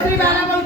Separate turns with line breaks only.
Everybody